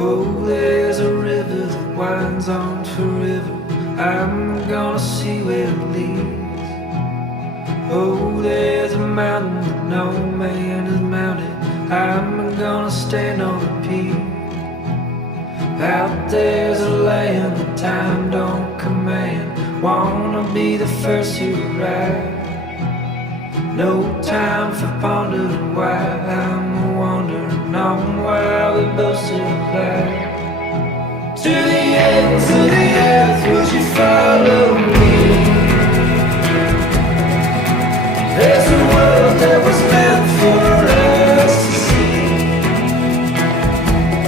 Oh, there's a river that winds on forever. I'm gonna see where it leads. Oh, there's a mountain that no man has mounted. I'm gonna stand on the peak. Out there's a land that time don't command. Wanna be the first to arrive. No time for pondering why I'm wandering on while we both sit